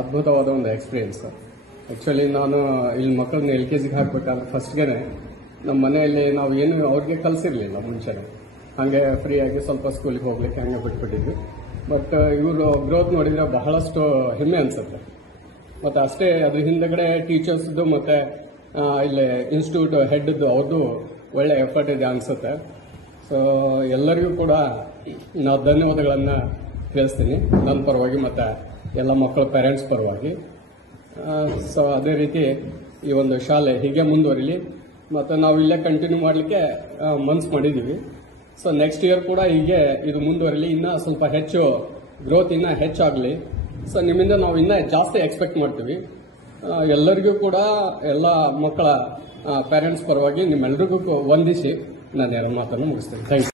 ಅದ್ಭುತವಾದ ಒಂದು experience. Actually ನಾನು ಇಲ್ಲಿ ಮಕ್ಕಳನ್ನ LKG ಹಾಕ್ಬೇಕಾದ್ರೆ ಫಸ್ಟ್ಗೆ ನಮ್ಮ ಮನೆಯಲ್ಲಿ ನಾವು ಏನು ಅವ್ರಿಗೆ ಕಲಿಸಿರ್ಲಿಲ್ಲ ಮುಂಚೆನೆ. ಹಾಗೆ ಫ್ರೀಯಾಗಿ ಸ್ವಲ್ಪ ಸ್ಕೂಲಿಗೆ ಹೋಗ್ಲಿಕ್ಕೆ ಹಂಗೆ ಬಿಟ್ಬಿಟ್ಟಿದ್ವಿ. ಬಟ್ ಇವರು ಗ್ರೋತ್ ನೋಡಿದ್ರೆ ಬಹಳಷ್ಟು ಹೆಮ್ಮೆ ಅನ್ಸುತ್ತೆ. ಮತ್ತೆ ಅಷ್ಟೇ ಅದ್ರ ಹಿಂದೆಗಡೆ ಟೀಚರ್ಸ್ದು ಮತ್ತೆ ಇಲ್ಲಿ ಇನ್ಸ್ಟಿಟ್ಯೂಟ್ ಹೆಡ್ದು ಅವ್ರದ್ದು ಒಳ್ಳೆ ಎಫರ್ಟ್ ಇದೆ ಅನ್ಸುತ್ತೆ. ಸೊ ಎಲ್ಲರಿಗೂ ಕೂಡ ನಾವು ಧನ್ಯವಾದಗಳನ್ನು ತಿಳಿಸ್ತೀನಿ ನನ್ನ ಪರವಾಗಿ ಮತ್ತೆ ಎಲ್ಲ ಮಕ್ಕಳ ಪೇರೆಂಟ್ಸ್ ಪರವಾಗಿ. ಸೊ ಅದೇ ರೀತಿ ಈ ಒಂದು ಶಾಲೆ ಹೀಗೆ ಮುಂದುವರಿಲಿ ಮತ್ತು ನಾವು ಇಲ್ಲೇ ಕಂಟಿನ್ಯೂ ಮಾಡಲಿಕ್ಕೆ ಮನ್ಸು ಮಾಡಿದ್ದೀವಿ. ಸೊ ನೆಕ್ಸ್ಟ್ ಇಯರ್ ಕೂಡ ಹೀಗೆ ಇದು ಮುಂದುವರಿಲಿ, ಇನ್ನೂ ಸ್ವಲ್ಪ ಹೆಚ್ಚು ಗ್ರೋತ್ ಇನ್ನೂ ಹೆಚ್ಚಾಗಲಿ. ಸೊ ನಿಮ್ಮಿಂದ ನಾವು ಇನ್ನೂ ಜಾಸ್ತಿ ಎಕ್ಸ್ಪೆಕ್ಟ್ ಮಾಡ್ತೀವಿ. ಎಲ್ಲರಿಗೂ ಕೂಡ ಎಲ್ಲ ಮಕ್ಕಳ ಪೇರೆಂಟ್ಸ್ ಪರವಾಗಿ ನಿಮ್ಮೆಲ್ಲರಿಗೂ ವಂದಿಸಿ ನಾನು ಎರಡು ಮಾತನ್ನು ಮುಗಿಸ್ತೇನೆ. Thank you.